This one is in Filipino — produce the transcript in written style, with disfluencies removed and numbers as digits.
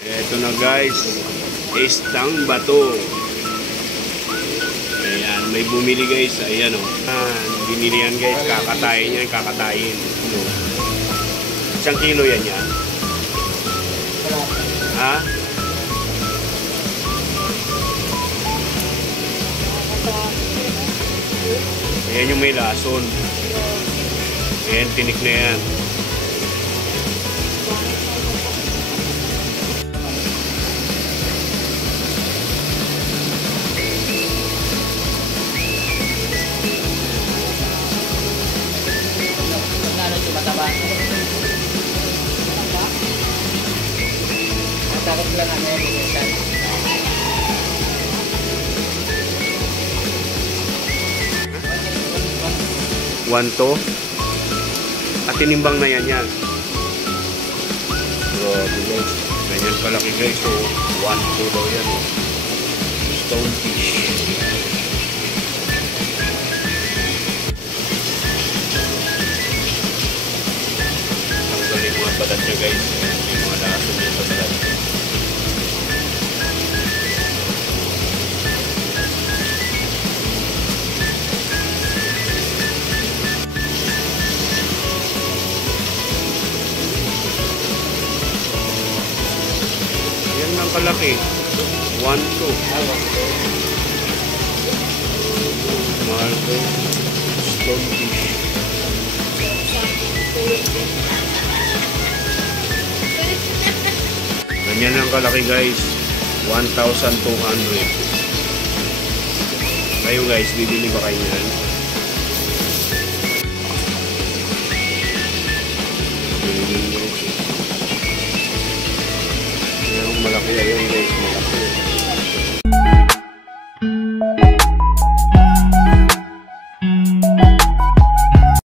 Eto na guys, istang bato. Ayan, may bumili guys. Ayan o. Binili yan guys, kakatayin yan, kakatayin. Ano? Isang kilo yan yan. Ha? Ayan yung may lason. Ayan, tinik na yan. Takot lang ano yung minsan. One to. At tinimbang na yan yan. Grabe guys. Ganyan kalaki guys. So, 1 to daw yan. Oh. Stonefish. Tanggalin mga balat niya guys. Yung mga lason niya sa balat. Yan ang kalaki. 1 to. Mahal ko. Stonefish. Ganyan ang kalaki guys. 1,200. Kayo guys, bibili ba kayo yan? Bibili guys. Yung malaki ayun guys.